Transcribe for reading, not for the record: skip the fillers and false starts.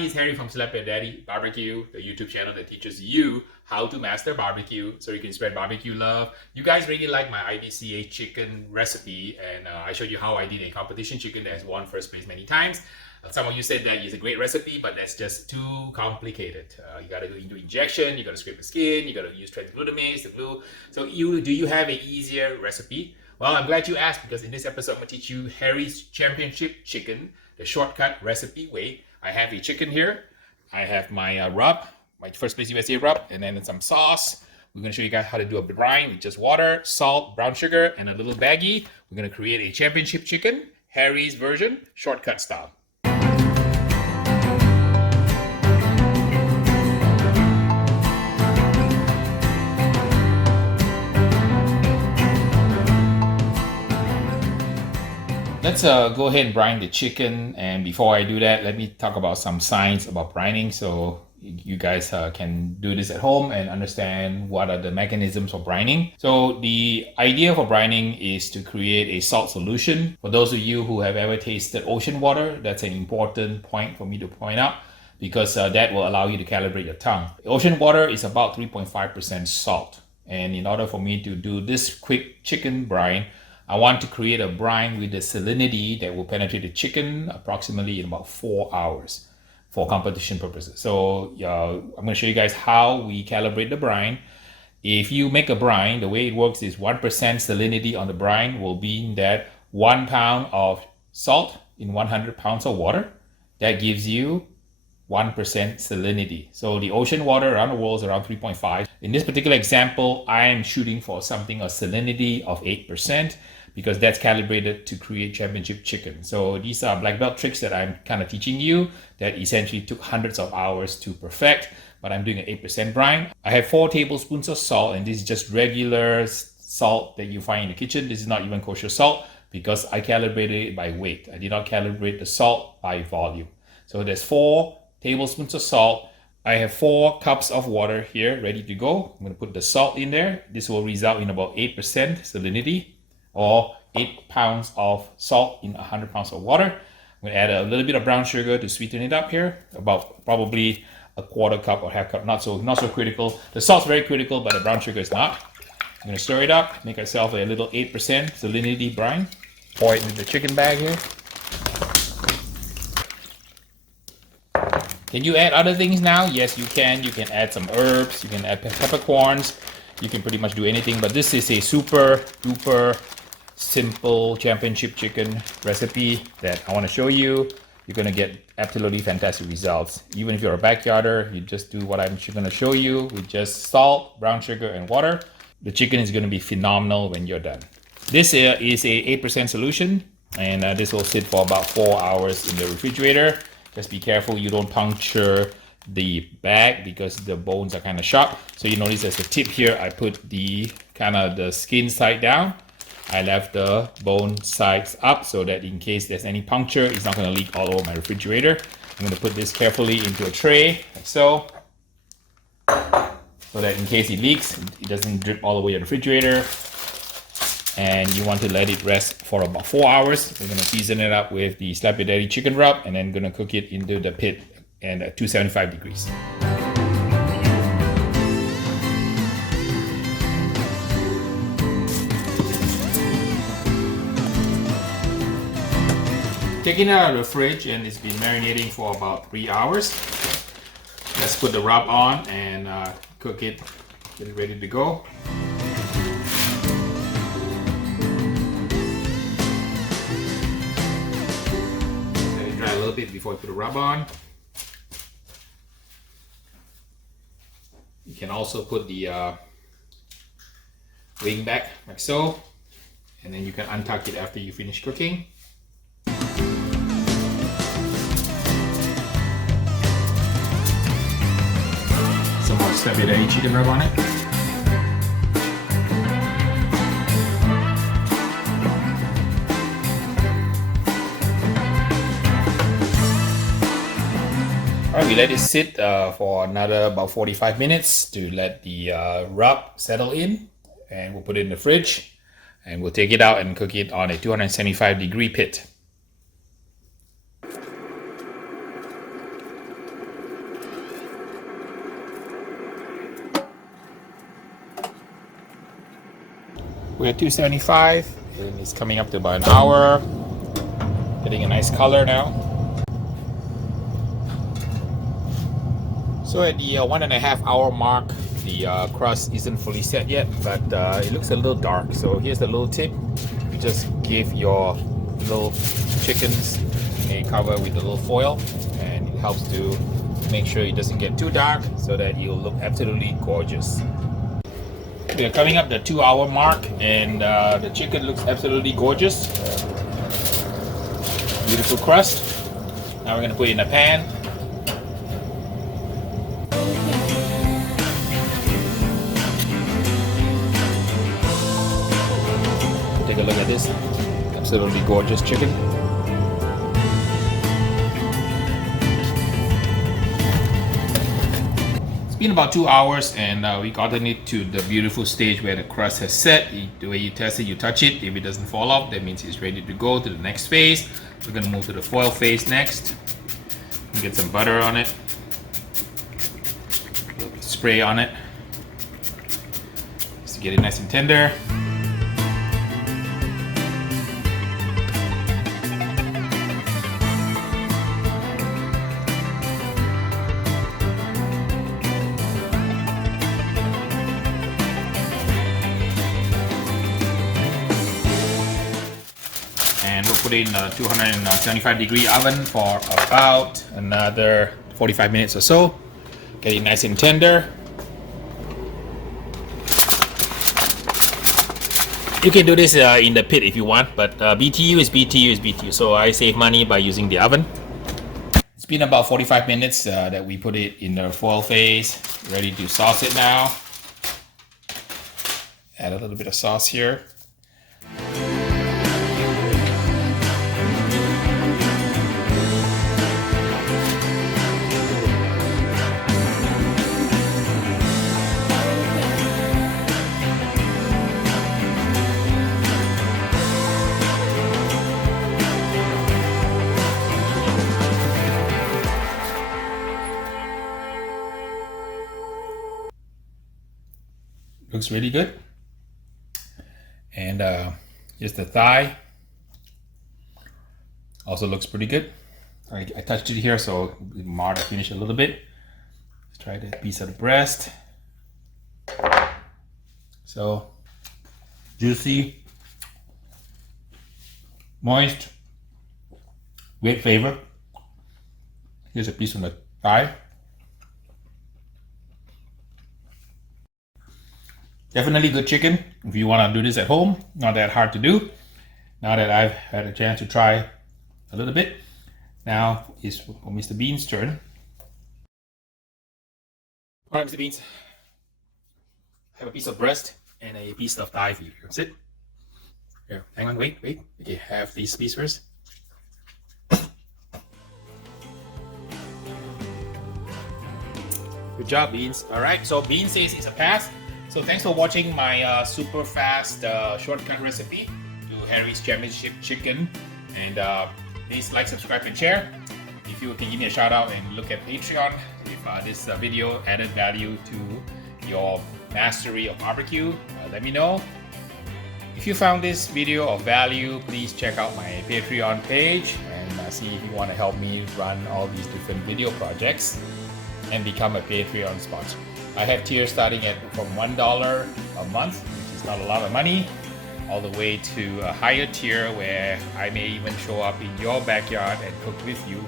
everybody, it's Harry from Slap Your Daddy Barbecue, the YouTube channel that teaches you how to master barbecue so you can spread barbecue love. You guys really like my IBCA chicken recipe, and I showed you how I did a competition chicken that has won first place many times. Some of you said that it's a great recipe, but that's just too complicated. You gotta go into injection, you gotta scrape the skin, you gotta use transglutamates, the glue. So do you have an easier recipe? Well, I'm glad you asked, because in this episode, I'm gonna teach you Harry's Championship Chicken, the shortcut recipe way. I have a chicken here. I have my rub, my First Place USA rub, and then some sauce. We're gonna show you guys how to do a brine with just water, salt, brown sugar, and a little baggie. We're gonna create a championship chicken, Harry's version, shortcut style. Let's go ahead and brine the chicken, and before I do that, let me talk about some science about brining so you guys can do this at home and understand what are the mechanisms for brining. So the idea for brining is to create a salt solution. For those of you who have ever tasted ocean water, that's an important point for me to point out, because that will allow you to calibrate your tongue. Ocean water is about 3.5% salt, and in order for me to do this quick chicken brine, I want to create a brine with a salinity that will penetrate the chicken approximately in about 4 hours for competition purposes. So I'm going to show you guys how we calibrate the brine. If you make a brine, the way it works is 1% salinity on the brine will mean that 1 pound of salt in 100 pounds of water. That gives you 1% salinity. So the ocean water around the world is around 3.5. In this particular example, I am shooting for something a salinity of 8%, because that's calibrated to create championship chicken. So these are black belt tricks that I'm kind of teaching you that essentially took hundreds of hours to perfect, but I'm doing an 8% brine. I have 4 tablespoons of salt, and this is just regular salt that you find in the kitchen. This is not even kosher salt, because I calibrated it by weight. I did not calibrate the salt by volume. So there's 4 tablespoons of salt. I have 4 cups of water here ready to go. I'm going to put the salt in there. This will result in about 8% salinity, or 8 pounds of salt in 100 pounds of water. I'm going to add a little bit of brown sugar to sweeten it up here, about probably a 1/4 cup or 1/2 cup, not so critical. The salt's very critical, but the brown sugar is not. I'm going to stir it up, make myself a little 8% salinity brine. Pour it into the chicken bag here. Can you add other things now? Yes, you can. You can add some herbs, you can add peppercorns, you can pretty much do anything, but this is a super duper simple championship chicken recipe that I want to show you. You're going to get absolutely fantastic results. Even if you're a backyarder, you just do what I'm going to show you with just salt, brown sugar, and water. The chicken is going to be phenomenal when you're done. This is a 8% solution, and this will sit for about 4 hours in the refrigerator. Just be careful you don't puncture the bag, because the bones are kind of sharp. So you notice as a tip here, I put the skin side down. I left the bone sides up so that in case there's any puncture, it's not going to leak all over my refrigerator. I'm going to put this carefully into a tray, like so that in case it leaks, it doesn't drip all the way to the refrigerator. And you want to let it rest for about 4 hours. We're going to season it up with the Slap Your Daddy chicken rub, and then going to cook it into the pit and at 275 degrees. Taking it out of the fridge, and it's been marinating for about 3 hours. Let's put the rub on and cook it, get it ready to go. Let it dry a little bit before I put the rub on. You can also put the wing back like so, and then you can untuck it after you finish cooking. Some more Slap Your Daddy chicken rub on it. Alright, we let it sit for another about 45 minutes to let the rub settle in, and we'll put it in the fridge, and we'll take it out and cook it on a 275 degree pit. We're at 275 and it's coming up to about an hour. Getting a nice color now. So at the 1.5 hour mark, the crust isn't fully set yet, but it looks a little dark. So here's the little tip. You just give your little chickens a cover with a little foil, and it helps to make sure it doesn't get too dark so that you'll look absolutely gorgeous. We're coming up the 2 hour mark and the chicken looks absolutely gorgeous. Beautiful crust. Now we're going to put it in a pan. Take a look at this. Absolutely gorgeous chicken. Been about 2 hours and we gotten it to the beautiful stage where the crust has set. The way you test it, you touch it. If it doesn't fall off, that means it's ready to go to the next phase. We're gonna move to the foil phase next. Get some butter on it. Spray on it. Just to get it nice and tender. And we'll put it in a 275 degree oven for about another 45 minutes or so. Get it nice and tender. You can do this in the pit if you want, but BTU is BTU is BTU. So I save money by using the oven. It's been about 45 minutes that we put it in the foil phase. Ready to sauce it now. Add a little bit of sauce here. Looks really good. And here's the thigh. Also looks pretty good. I touched it here, so it marred the finish a little bit. Let's try the piece of the breast. So juicy, moist, great flavor. Here's a piece of the thigh. Definitely good chicken if you want to do this at home. Not that hard to do. Now that I've had a chance to try a little bit, now is Mr. Bean's turn. All right, Mr. Beans. I have a piece of breast and a piece of thigh for you. Sit. Here, hang on, wait. Okay, have these pieces first. Good job, Beans. All right, so Bean says it's a pass. So thanks for watching my super fast shortcut recipe to Harry's Championship Chicken. And please like, subscribe, and share. If you can give me a shout out and look at Patreon, if this video added value to your mastery of barbecue, let me know. If you found this video of value, please check out my Patreon page and see if you want to help me run all these different video projects and become a Patreon sponsor. I have tiers starting at from $1 a month, which is not a lot of money, all the way to a higher tier where I may even show up in your backyard and cook with you